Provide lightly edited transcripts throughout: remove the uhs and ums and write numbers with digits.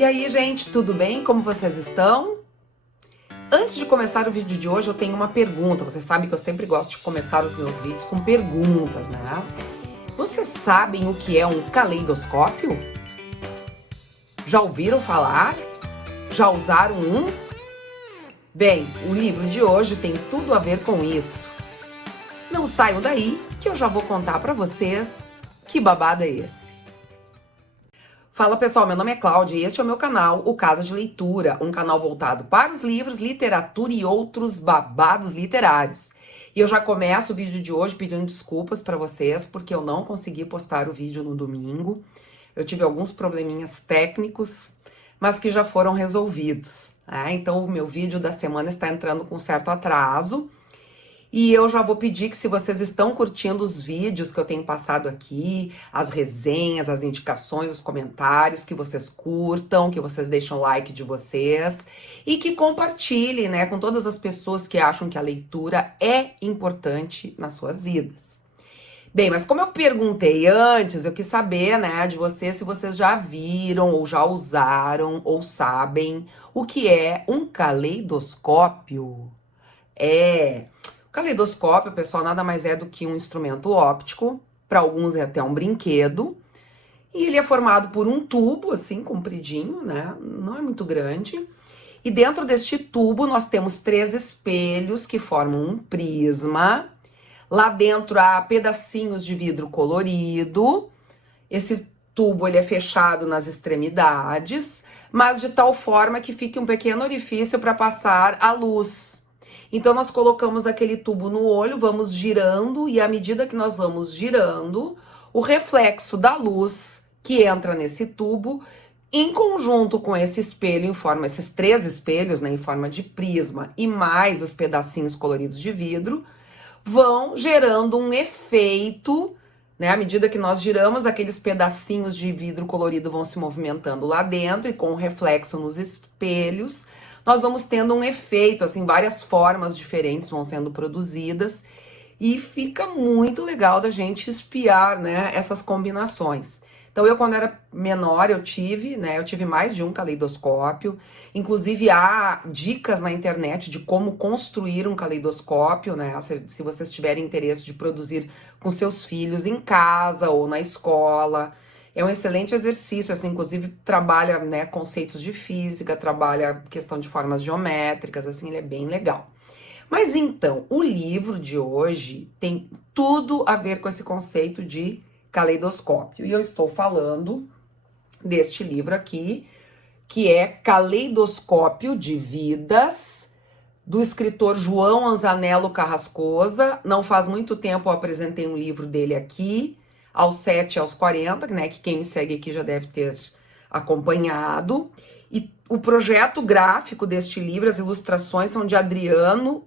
E aí, gente, tudo bem? Como vocês estão? Antes de começar o vídeo de hoje, eu tenho uma pergunta. Você sabe que eu sempre gosto de começar os meus vídeos com perguntas, né? Vocês sabem o que é um caleidoscópio? Já ouviram falar? Já usaram um? Bem, o livro de hoje tem tudo a ver com isso. Não saiam daí, que eu já vou contar pra vocês que babado é esse. Fala pessoal, meu nome é Cláudia e este é o meu canal, o Casa de Leitura, um canal voltado para os livros, literatura e outros babados literários. E eu já começo o vídeo de hoje pedindo desculpas para vocês, porque eu não consegui postar o vídeo no domingo. Eu tive alguns probleminhas técnicos, mas que já foram resolvidos, né? Então o meu vídeo da semana está entrando com certo atraso. E eu já vou pedir que, se vocês estão curtindo os vídeos que eu tenho passado aqui, as resenhas, as indicações, os comentários, que vocês curtam, que vocês deixem o like de vocês e que compartilhem, né, com todas as pessoas que acham que a leitura é importante nas suas vidas. Bem, mas como eu perguntei antes, eu quis saber, né, de vocês se vocês já viram ou já usaram ou sabem o que é um caleidoscópio. O caleidoscópio, pessoal, nada mais é do que um instrumento óptico, para alguns é até um brinquedo, e ele é formado por um tubo, assim, compridinho, né? Não é muito grande. E dentro deste tubo nós temos 3 espelhos que formam um prisma. Lá dentro há pedacinhos de vidro colorido. Esse tubo ele é fechado nas extremidades, mas de tal forma que fique um pequeno orifício para passar a luz. Então, nós colocamos aquele tubo no olho, vamos girando, e à medida que nós vamos girando, o reflexo da luz que entra nesse tubo, em conjunto com esse espelho, em forma, esses 3 espelhos, né, em forma de prisma, e mais os pedacinhos coloridos de vidro, vão gerando um efeito, né? À medida que nós giramos, aqueles pedacinhos de vidro colorido vão se movimentando lá dentro, e com o reflexo nos espelhos, nós vamos tendo um efeito, assim, várias formas diferentes vão sendo produzidas e fica muito legal da gente espiar, né, essas combinações. Então, eu quando era menor, eu tive mais de um caleidoscópio. Inclusive, há dicas na internet de como construir um caleidoscópio, né, se vocês tiverem interesse de produzir com seus filhos em casa ou na escola. É um excelente exercício, assim, inclusive trabalha, né, conceitos de física, trabalha questão de formas geométricas, assim, ele é bem legal. Mas então, o livro de hoje tem tudo a ver com esse conceito de caleidoscópio. E eu estou falando deste livro aqui, que é Caleidoscópio de Vidas, do escritor João Anzanello Carrascosa. Não faz muito tempo eu apresentei um livro dele aqui, aos 7 aos 40, né, que quem me segue aqui já deve ter acompanhado. E o projeto gráfico deste livro, as ilustrações são de Adriano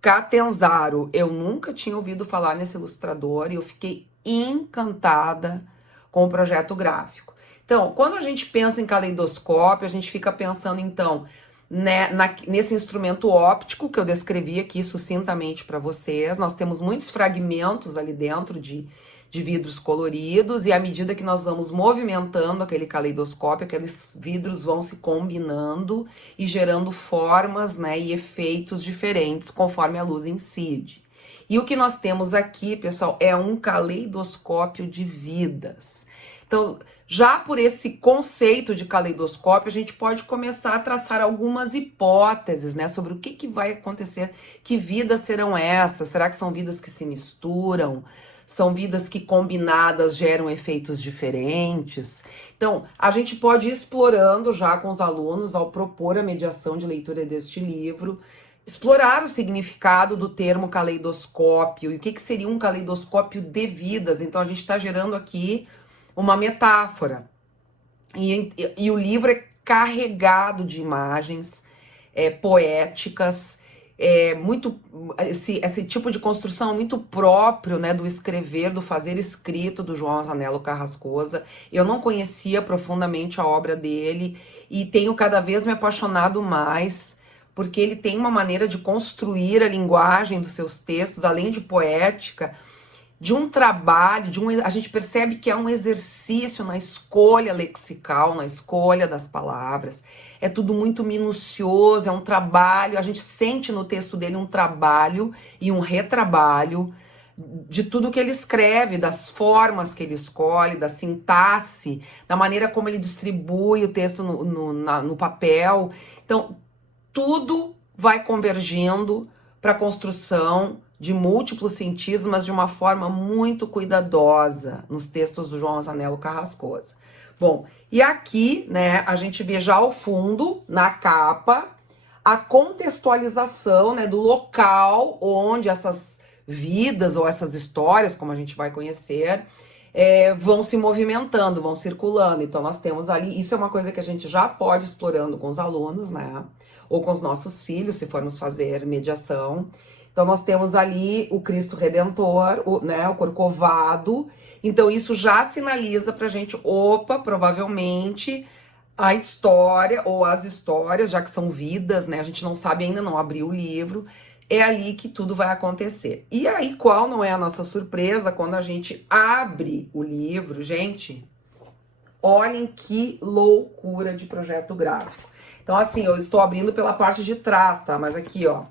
Catanzaro. Eu nunca tinha ouvido falar nesse ilustrador e eu fiquei encantada com o projeto gráfico. Então, quando a gente pensa em caleidoscópio, a gente fica pensando, então, né, nesse instrumento óptico que eu descrevi aqui sucintamente para vocês. Nós temos muitos fragmentos ali dentro de vidros coloridos, e à medida que nós vamos movimentando aquele caleidoscópio, aqueles vidros vão se combinando e gerando formas, né, e efeitos diferentes conforme a luz incide. E o que nós temos aqui, pessoal, é um caleidoscópio de vidas. Então, já por esse conceito de caleidoscópio, a gente pode começar a traçar algumas hipóteses, né, sobre o que vai acontecer, que vidas serão essas? Será que são vidas que se misturam? São vidas que combinadas geram efeitos diferentes? Então, a gente pode ir explorando já com os alunos, ao propor a mediação de leitura deste livro, explorar o significado do termo caleidoscópio e o que seria um caleidoscópio de vidas. Então, a gente está gerando aqui uma metáfora. E o livro é carregado de imagens poéticas, esse tipo de construção é muito próprio, né, do escrever, do fazer escrito do João Anzanello Carrascosa. Eu não conhecia profundamente a obra dele e tenho cada vez me apaixonado mais, porque ele tem uma maneira de construir a linguagem dos seus textos, além de poética, de um trabalho, a gente percebe que é um exercício na escolha lexical, na escolha das palavras. É tudo muito minucioso, é um trabalho, a gente sente no texto dele um trabalho e um retrabalho de tudo que ele escreve, das formas que ele escolhe, da sintaxe, da maneira como ele distribui o texto no papel. Então, tudo vai convergindo para a construção de múltiplos sentidos, mas de uma forma muito cuidadosa nos textos do João Zanello Carrascosa. Bom, e aqui, né, a gente vê já ao fundo, na capa, a contextualização, né, do local onde essas vidas ou essas histórias, como a gente vai conhecer, vão se movimentando, vão circulando. Então nós temos ali, isso é uma coisa que a gente já pode ir explorando com os alunos, né? Ou com os nossos filhos, se formos fazer mediação. Então nós temos ali o Cristo Redentor, o Corcovado. Então isso já sinaliza pra gente, opa, provavelmente a história ou as histórias, já que são vidas, né? A gente não sabe ainda, não abriu o livro. É ali que tudo vai acontecer. E aí, qual não é a nossa surpresa quando a gente abre o livro? Gente, olhem que loucura de projeto gráfico. Então, assim, eu estou abrindo pela parte de trás, tá? Mas aqui, ó,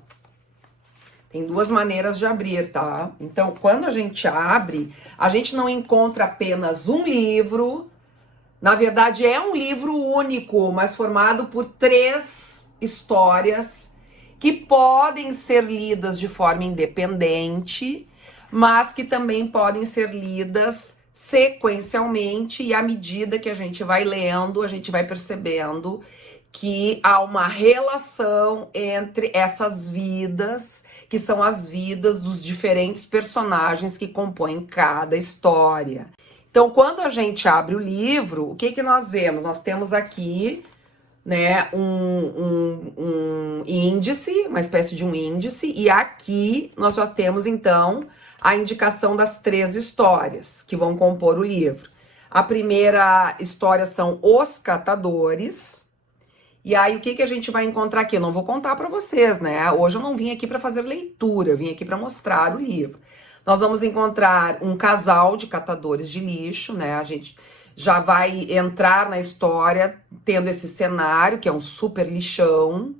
tem duas maneiras de abrir, tá? Então, quando a gente abre, a gente não encontra apenas um livro. Na verdade, é um livro único, mas formado por 3 histórias que podem ser lidas de forma independente, mas que também podem ser lidas sequencialmente, e à medida que a gente vai lendo, a gente vai percebendo que há uma relação entre essas vidas, que são as vidas dos diferentes personagens que compõem cada história. Então, quando a gente abre o livro, o que nós vemos? Nós temos aqui, né, um índice, uma espécie de um índice, e aqui nós já temos, então, a indicação das 3 histórias que vão compor o livro. A primeira história são Os Catadores, e aí o que a gente vai encontrar aqui? Eu não vou contar para vocês, né? Hoje eu não vim aqui para fazer leitura, eu vim aqui para mostrar o livro. Nós vamos encontrar um casal de catadores de lixo, né? A gente já vai entrar na história tendo esse cenário, que é um super lixão,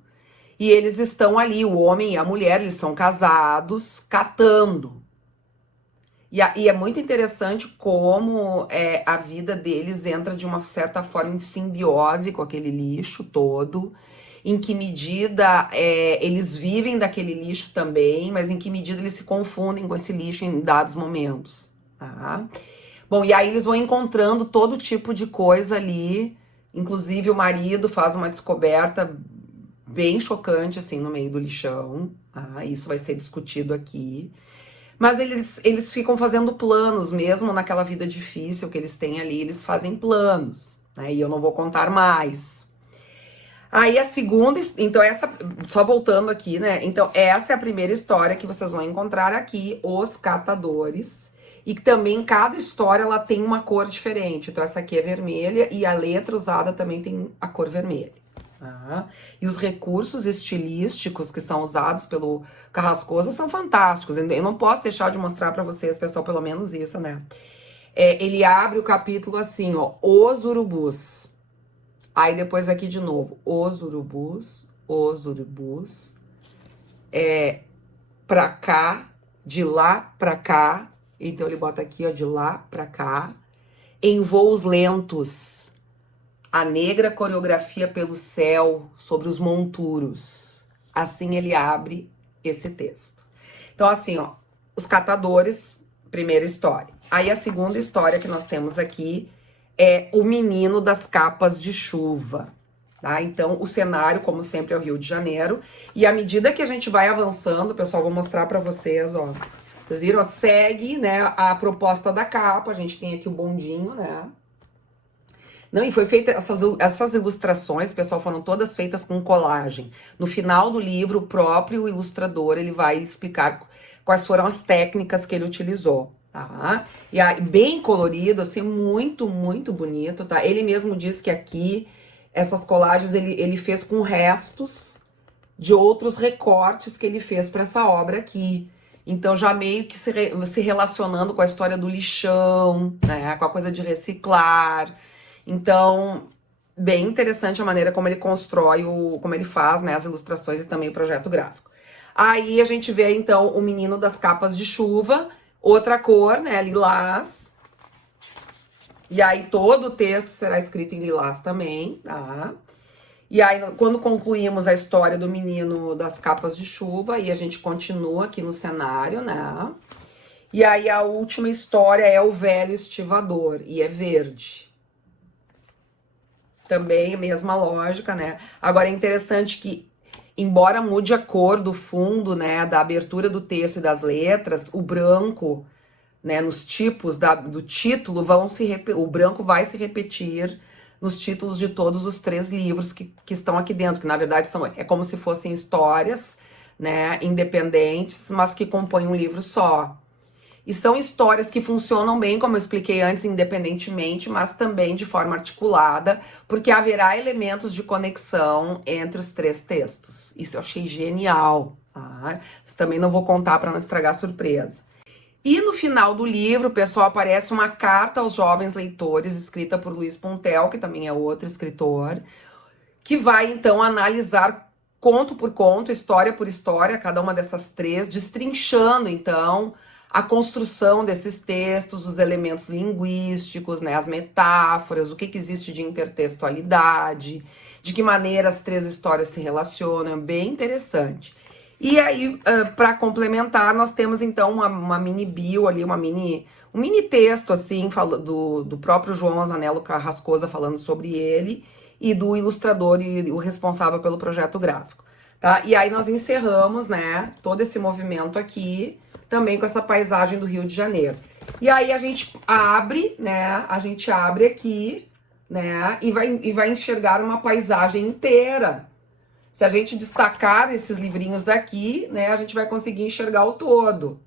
e eles estão ali, o homem e a mulher, eles são casados, catando. E é muito interessante como a vida deles entra de uma certa forma em simbiose com aquele lixo todo, em que medida eles vivem daquele lixo também, mas em que medida eles se confundem com esse lixo em dados momentos, tá? Bom, e aí eles vão encontrando todo tipo de coisa ali, inclusive o marido faz uma descoberta bem chocante, assim, no meio do lixão, tá? Isso vai ser discutido aqui. Mas eles ficam fazendo planos, mesmo naquela vida difícil que eles têm ali, eles fazem planos, né? E eu não vou contar mais. Aí a segunda, então essa, só voltando aqui, né? Então essa é a primeira história que vocês vão encontrar aqui, Os Catadores. E também cada história ela tem uma cor diferente. Então essa aqui é vermelha e a letra usada também tem a cor vermelha. Tá? E os recursos estilísticos que são usados pelo Carrascosa são fantásticos. Eu não posso deixar de mostrar para vocês, pessoal, pelo menos isso, né? Ele abre o capítulo assim, ó, Os Urubus. Aí depois aqui de novo, Os Urubus, pra cá, de lá pra cá. Então ele bota aqui, ó, de lá pra cá. Em voos lentos, a negra coreografia pelo céu sobre os monturos. Assim ele abre esse texto. Então assim, ó, Os Catadores, primeira história. Aí a segunda história que nós temos aqui é O Menino das Capas de Chuva. Tá? Então o cenário, como sempre, é o Rio de Janeiro. E à medida que a gente vai avançando, pessoal, vou mostrar pra vocês, ó. Vocês viram? Segue, né, a proposta da capa. A gente tem aqui o bondinho, né? Não, e foi feita essas ilustrações, pessoal, foram todas feitas com colagem. No final do livro, o próprio ilustrador, ele vai explicar quais foram as técnicas que ele utilizou, tá? E aí, bem colorido, assim, muito, muito bonito, tá? Ele mesmo diz que aqui, essas colagens, ele fez com restos de outros recortes que ele fez para essa obra aqui. Então já meio que se relacionando com a história do lixão, né? Com a coisa de reciclar. Então, bem interessante a maneira como ele constrói, como ele faz, né, as ilustrações e também o projeto gráfico. Aí a gente vê, então, o menino das capas de chuva, outra cor, né, lilás. E aí todo o texto será escrito em lilás também, tá? E aí, quando concluímos a história do menino das capas de chuva, aí a gente continua aqui no cenário, né? E aí a última história é o velho estivador, e é verde. Também a mesma lógica, né? Agora é interessante que, embora mude a cor do fundo, né, da abertura do texto e das letras, o branco, né, nos tipos do título, o branco vai se repetir nos títulos de todos os 3 livros que estão aqui dentro, que na verdade é como se fossem histórias, né, independentes, mas que compõem um livro só. E são histórias que funcionam bem, como eu expliquei antes, independentemente, mas também de forma articulada, porque haverá elementos de conexão entre os 3 textos. Isso eu achei genial, tá? Mas também não vou contar para não estragar a surpresa. E no final do livro, pessoal, aparece uma carta aos jovens leitores, escrita por Luiz Puntel, que também é outro escritor, que vai, então, analisar conto por conto, história por história, cada uma dessas 3, destrinchando, então, a construção desses textos, os elementos linguísticos, né, as metáforas, o que existe de intertextualidade, de que maneira as 3 histórias se relacionam, é bem interessante. E aí, para complementar, nós temos então uma mini bio ali, um mini texto assim, do próprio João Ozanello Carrascosa falando sobre ele e do ilustrador e o responsável pelo projeto gráfico, tá? E aí nós encerramos, né, todo esse movimento aqui, também com essa paisagem do Rio de Janeiro. E aí a gente abre, né, aqui, né, e vai enxergar uma paisagem inteira. Se a gente destacar esses livrinhos daqui, né, a gente vai conseguir enxergar o todo.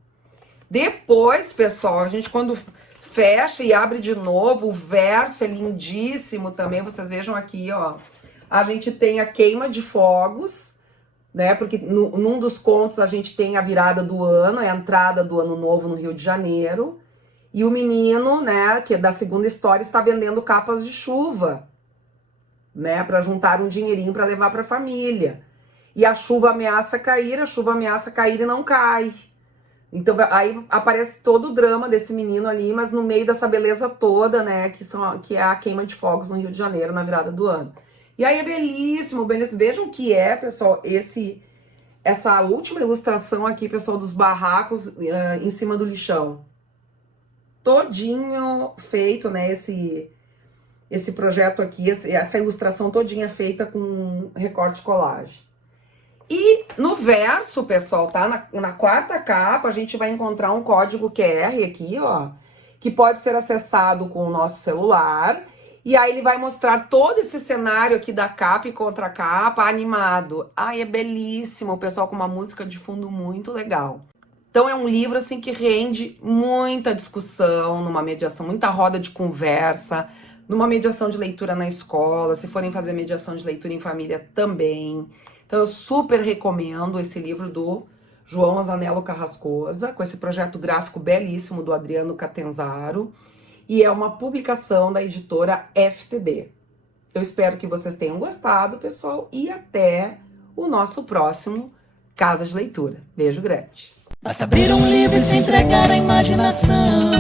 Depois, pessoal, a gente quando fecha e abre de novo, o verso é lindíssimo também, vocês vejam aqui, ó. A gente tem a queima de fogos, né, porque num dos contos a gente tem a virada do ano, a entrada do ano novo no Rio de Janeiro, e o menino, né, que é da segunda história, está vendendo capas de chuva, né, para juntar um dinheirinho para levar para a família. E a chuva ameaça cair e não cai. Então aí aparece todo o drama desse menino ali, mas no meio dessa beleza toda, né, que é a queima de fogos no Rio de Janeiro na virada do ano. E aí é belíssimo, belíssimo. Vejam que é, pessoal, essa última ilustração aqui, pessoal, dos barracos em cima do lixão. Todinho feito, né, esse projeto aqui, essa ilustração todinha feita com recorte colagem. E no verso, pessoal, tá? Na 4ª capa, a gente vai encontrar um código QR aqui, ó, que pode ser acessado com o nosso celular. E aí ele vai mostrar todo esse cenário aqui da capa e contracapa animado. Ai, é belíssimo, pessoal, com uma música de fundo muito legal. Então é um livro, assim, que rende muita discussão, numa mediação, muita roda de conversa, numa mediação de leitura na escola, se forem fazer mediação de leitura em família também. Então eu super recomendo esse livro do João Ozanello Carrascosa, com esse projeto gráfico belíssimo do Adriano Catenzaro, e é uma publicação da editora FTD. Eu espero que vocês tenham gostado, pessoal, e até o nosso próximo Casa de Leitura. Beijo grande! Basta abrir um livro e se entregar à imaginação.